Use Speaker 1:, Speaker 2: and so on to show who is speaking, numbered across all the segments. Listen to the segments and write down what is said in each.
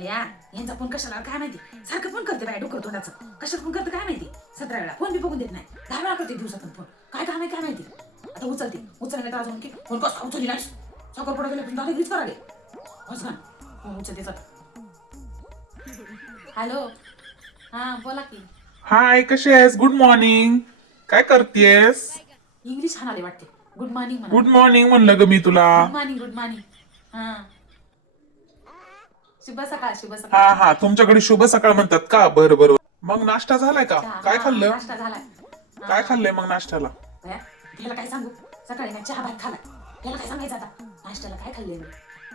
Speaker 1: बया यांचा फोन कशाला काय माहिती? सारखं फोन करते बाया डोकं तोंडाचं. कशाला फोन करते काय माहिती? सतरा वेळा. फोन बी बघून देत नाही. दहा वेळा करते दिवसातून फोन. काय काम आहे काय माहिती? आता उचलते. उचलण्यात अजून की फोन कसा उचलली नाहीस? साखर पडा गेले दादा घरीच कराले बस ना फोन उचलते हॅलो. हा बोला की.
Speaker 2: हाय कशी आहेस? गुड मॉर्निंग काय करतेस?
Speaker 1: इंग्लिश छान आले वाटते गुड मॉर्निंग
Speaker 2: गुड मॉर्निंग म्हणलं ग मी तुला.
Speaker 1: गुड मॉर्निंग गुड मॉर्निंग हा. शुभ सकाळ शुभ
Speaker 2: हा
Speaker 1: सकाळ.
Speaker 2: हा तुमच्याकडे शुभ सकाळ म्हणतात का? बरं बरं. मग नाश्ता झालाय का? काय
Speaker 1: हा,
Speaker 2: खाल्लं
Speaker 1: नाश्ता झालाय.
Speaker 2: काय खाल्लंय मग नाश्त्याला?
Speaker 1: त्याला काय सांगू? सकाळी मी चहा भात खाला त्याला काय सांगायचं आता? नाश्त्याला काय खाल्ले मी?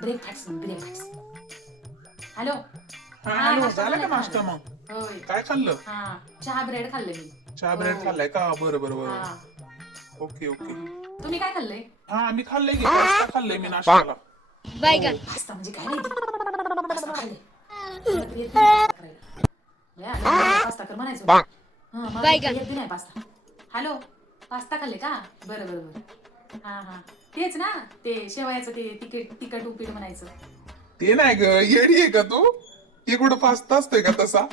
Speaker 1: ब्रेकफास्ट ब्रेकफास्ट हॅलो
Speaker 2: हा
Speaker 1: हा,
Speaker 2: हॅलो
Speaker 1: नाश्ता
Speaker 2: झाला का नाश्ता. मग?
Speaker 1: होय.
Speaker 2: काय खाल्लं?
Speaker 1: हा चहा ब्रेड खाल्ले मी.
Speaker 2: चहा ब्रेड
Speaker 1: हो.
Speaker 2: खाल्लाय का? बरं बरं बरं.
Speaker 1: हा.
Speaker 2: Okay okay.
Speaker 1: तुम्ही काय खाल्ले
Speaker 2: हा मी खाल्लंय की खाल्लंय मी नाश्त्याला.
Speaker 3: Baigan.
Speaker 1: पास्ता म्हणजे काय माहिती? पास्ता खाल्ले. पास्ता कर म्हणायचो हा. येत नाही पास्ता हॅलो पास्ता खाल्ले का? बरं बरं बरं. हा हा. तेच ना ते शेवयाचं ते तिकीट तिकट उपीट म्हणायचं.
Speaker 2: ते नाही ग येडी आहे का तू? कुठं पास्ता असतोय का तसा?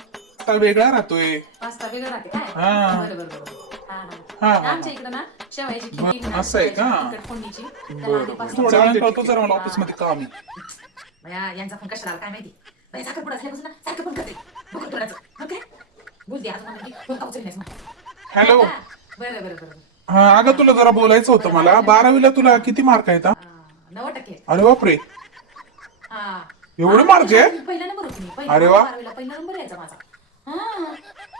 Speaker 2: का वेगळा राहतोय.
Speaker 1: पास्ता वेगळं राहते काय?
Speaker 2: हा.
Speaker 1: बरं बरं बरं हा
Speaker 2: हा,
Speaker 1: हा.
Speaker 2: हा.
Speaker 1: आमच्या इकडं ना शेवायची खिचडी
Speaker 2: असं आहे का?
Speaker 1: तिखट फोडणीची. त्याला आधी पास्ता
Speaker 2: थोड्या वेळाने
Speaker 1: बनवायचा.
Speaker 2: कळतो जरा मला ऑफिसमध्ये काम आहे.
Speaker 1: बया, यांचा फोन कशाला काय माहिती? बया, साखर पुडा झाल्यापासून ना सारखं फोन करते. बघू तोडाचं. ओके बोलते आज की फोन का उचलली नाहीस हा, बरं बरं बरं
Speaker 2: हा अगं तुला जरा बोलायचं होतं मला. बारावीला तुला किती मार्क आहेत हा?
Speaker 1: नव्वद टक्के.
Speaker 2: अरे बापरे.
Speaker 1: हा.
Speaker 2: एवढे मार्क आहे?
Speaker 1: पहिला नंबर होती मी. पहिला
Speaker 2: अरे वा.
Speaker 1: बारावीला पहिला नंबर यायचा माझा. हा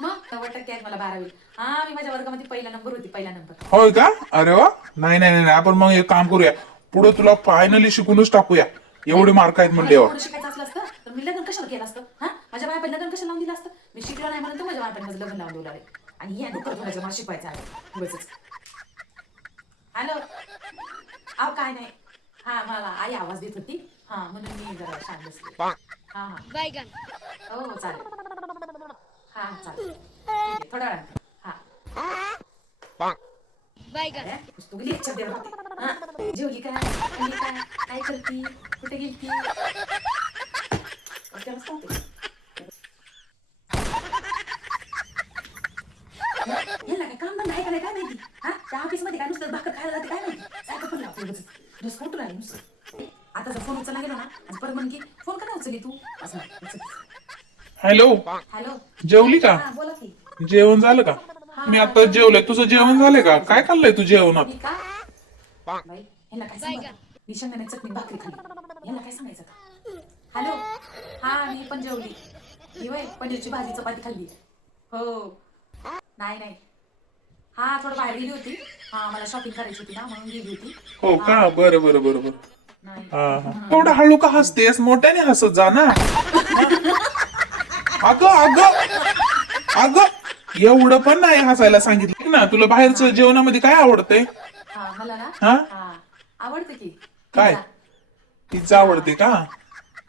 Speaker 1: मग नव्वद टक्के आहेत मला बारावी. हा मी माझ्या वर्गामध्ये पहिला नंबर होती पहिला नंबर.
Speaker 2: होय का? अरे वा. नाही नाही नाही नाही, आपण मग एक काम करूया. पुढे तुला फायनली शिकूनच टाकूया. एवढे मार्क आहेत
Speaker 1: मला
Speaker 2: म्हणल्यावर
Speaker 1: एवढं शिकायचं असलं असतं तर मी लग्न कशाला केलं असतं? हा? माझ्या बाया लग्न कशाला लावून दिलं असतं? मी शिकलो नाही म्हणून तर माझ्या बाया माझं लग्न लावून दिलं आहे आणि या डोकर थोड्याचं मला शिकवायचं आहे. उगाचच. हॅलो? अहो काय नाही. हा मला आई आवाज देत होती. हा म्हणून मी जरा शांत बसले. हा हा. हो हो चालेल. हा हा चालेल. ठीक आहे, थोड्या वेळात हा.
Speaker 3: Baigan.
Speaker 1: अरे, देत होती. हा. जेवली काय? काय करती कुठे गेलती? त्याला सांगते. याला काय काम धंदा आहे का नाही काय माहिती? हा? त्या ऑफिसमध्ये काय नुसतं भाकर खायला जाते काय माहिती? सारखं पण लावते उगाचच. नुसतं फोटो राहिले नुसतं? आता जर फोन उचलला गेलो ना आणि परत म्हण की फोन का नाही उचलली तू? असं उचल.
Speaker 2: हॅलो.
Speaker 1: हॅलो.
Speaker 2: जेवली का?
Speaker 1: हा बोला की.
Speaker 2: जेवण झालं का? मी आता जेवलंय. तुझं जेवण झालंय का? काय खाल्लंय तू जेवणात?
Speaker 1: का चटणी भाकरी ह्याला काय सांगायचं आता? हॅलो? हा मी पण जेवली. ही वय पनीरची भाजी चपाती खाल्ली. हो. नाही नाही. हा थोडं बाहेर गेली होती. हा मला शॉपिंग करायची होती ना म्हणून गेली होती.
Speaker 2: हो का? बरं बरं बरं बरं.
Speaker 1: नाही.
Speaker 2: हा. थोडं हळू का हसतेस? मोठ्याने हसत जा ना. अगं अगं. अगं एवढं पण नाही हसायला सांगितलं ना. तुला बाहेरचं जेवणामध्ये काय आवडतंय?
Speaker 1: हा मला ना?
Speaker 2: हा?
Speaker 1: हा. आवडतं की.
Speaker 2: काय?
Speaker 1: पिझ्झा.
Speaker 2: आवडते का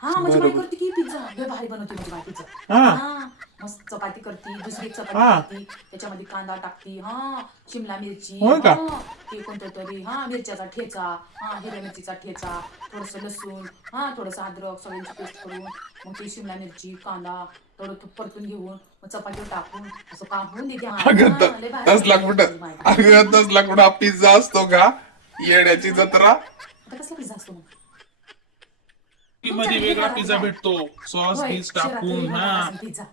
Speaker 1: हा माझी बाई करते की पिझ्झा लय भारी बनवते माझी बाई पिझ्झा
Speaker 2: हा.
Speaker 1: हा मस्त चपाती करते दुसरी एक चपाती
Speaker 2: हा.
Speaker 1: करते त्याच्यामध्ये कांदा टाकते हा शिमला मिरची
Speaker 2: होय का?
Speaker 1: हा, ते कोणतं तरी हा मिरच्याचा ठेचा हा हिरव्या मिरचीचा ठेचा थोडस लसूण हा थोडस अद्रक सगळ्यांची पेस्ट करून मग ती शिमला मिरची कांदा थोडं तूप परतून घेऊन मग चपातीवर टाकून असं कापून देते हा.
Speaker 2: अगं
Speaker 1: हा,
Speaker 2: त-
Speaker 1: लय भारी
Speaker 2: तसला
Speaker 1: बनवते
Speaker 2: कुठं
Speaker 1: माझी बाई.
Speaker 2: अगं तसला कुठं पिझ्झा असतो का येड्याची जत्रा
Speaker 1: पिझ्झा असतो मग.
Speaker 2: मध्ये वेगळा पिझ्झा भेटतो. सॉस
Speaker 1: होय,
Speaker 2: बीस टाकून हा.
Speaker 1: पिझ्झा.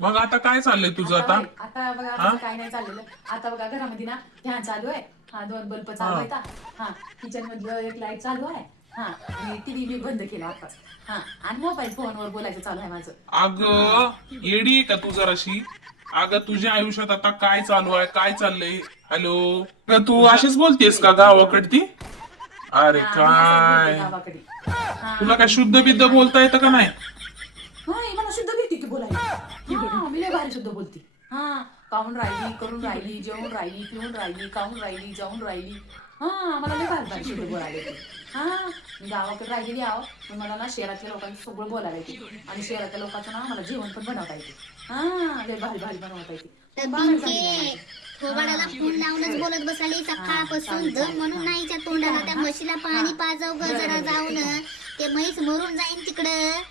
Speaker 2: मग आता काय चाललंय तुझं आता
Speaker 1: होय, आता बघा काय नाही चाललेलं. आता बघा घरामध्ये ना फॅन चालू आहे. हा दोन बल्ब चालू
Speaker 2: हा.
Speaker 1: आहेत हा. किचन मधलं एक लाइट चालू आहे. हा आणि टीव्ही मी बंद केला आताच हा आणि मोबाईल फोनवर बोलायचं चालू आहे माझं.
Speaker 2: अगं येडी आहे का तू जराशी? अगं तुझ्या आयुष्यात आता काय चालू आहे? काय चाललंय? हॅलो अगं, तू अशीच बोलतेस का गावाकडती अरे काय?
Speaker 1: हा.
Speaker 2: तुला काय शुद्ध बिद्ध बोलता येतं का नाही?
Speaker 1: होय मला शुद्ध भीती की बोलायला. हा, मी लय भारी शुद्ध बोलते. हा काहून राहिली करून राहिली जेवून राहिली पिऊन राहिली काहून राहिली जाऊन राहिली. हा मला लय भारी भारी शुद्ध बोलायला येते. हा मी गावाकडे राहिलेली आहो. पण मला ना शहरातल्या लोकांचं सगळं बोलायला येते. आणि शहरातल्या लोकांचं ना मला जेवण पण बनवता येते. हा लय भारी भारी बनवता येते.
Speaker 3: थोबाडाला फोन लावूनच बोलत बसाली. सकाळपासून दर म्हणून नाहीच्या तोंडाला त्या म्हशीला पाणी पाजव ग जरा जाऊन. ते म्हैस मरून जाईन तिकडं.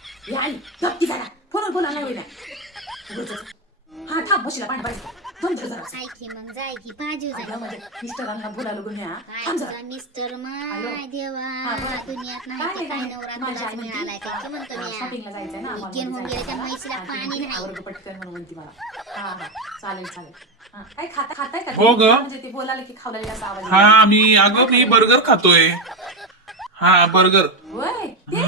Speaker 1: फोनवर बोलायला नाही. हा थांब म्हशीला पाणी पाहिजे
Speaker 3: जाय की मग जाय की पाजू जाय
Speaker 1: अगं म्हणजे मिस्टरांना बोलायला गुन्ह्या
Speaker 3: काय
Speaker 1: थांब जरा.
Speaker 3: तुझा मिस्टर माय
Speaker 1: हॅलो.
Speaker 3: देवा
Speaker 1: हा, बरं.
Speaker 3: दुनियात
Speaker 1: काय
Speaker 3: नाही
Speaker 1: नाही,
Speaker 3: ते काय
Speaker 1: काय
Speaker 3: नवरा
Speaker 1: नाही. माझी आई
Speaker 3: तुलाच मिळालाय काय की? म्हणतो
Speaker 1: म्हणते
Speaker 3: मी.
Speaker 1: शॉपिंगला जायचंय ना आम्हाला
Speaker 3: Weekend होऊन गेलं त्या
Speaker 1: जायचंय.
Speaker 3: म्हैसीला
Speaker 1: हा,
Speaker 3: पाणी
Speaker 1: तुम्ही
Speaker 3: नाही.
Speaker 1: आवरलं पटकन म्हणून म्हणते मला. हा हा. चालेल चालेल. हा, काय खाता खाताय का
Speaker 2: हो ग.
Speaker 1: म्हणजे ते बोलायला की खावला असा आवाज येतो.
Speaker 2: हा मी अगं मी बर्गर खातोय. हा बर्गर.
Speaker 1: होय ते?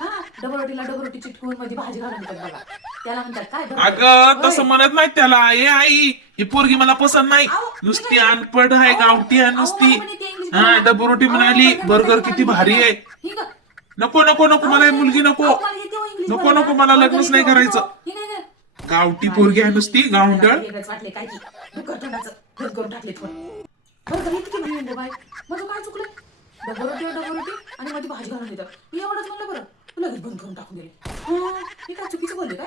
Speaker 1: हा डबल रोटीला डबल रोटी चिटकून मध्ये भाजी घालून देतात बघा. त्याला म्हणतात काय
Speaker 2: अगं? तसं
Speaker 1: होय.
Speaker 2: म्हणत नाही त्याला. ए आई ही पोरगी मला पसंत नाही.
Speaker 1: अहो,
Speaker 2: नुसती
Speaker 1: काय-
Speaker 2: अनपड आहे
Speaker 1: अहो,
Speaker 2: गावठी आहे
Speaker 1: अहो,
Speaker 2: नुसती
Speaker 1: मला
Speaker 2: हा
Speaker 1: बोला.
Speaker 2: डबल रोटी
Speaker 1: अहो,
Speaker 2: म्हणाली
Speaker 1: बर्गर
Speaker 2: किती
Speaker 1: मला
Speaker 2: भारी आहे.
Speaker 1: ही.
Speaker 2: नको नको नको मला ही मुलगी नको.
Speaker 1: अहो, मला येते हो इंग्लिश
Speaker 2: नको
Speaker 1: बोलायला.
Speaker 2: नको मला लग्नच नाही
Speaker 1: येते हो.
Speaker 2: करायचं? गावठी पोरगी आहे नुसती गावंडळ
Speaker 1: वेगळंच वाटले काय की. डुक्कर तोंडाचं खत करून टाकले थोडं. बरं का इतकी म्हणे म्हणलं बाय माझं काय चुकलं डबल रोटी डबल रोटी. आणि मध्ये भाजी घालून देतात मी एवढंच म्हणलं बरं. लगेच बंद करून टाकून दिले. हा, काय चुकीचं बोलले काय?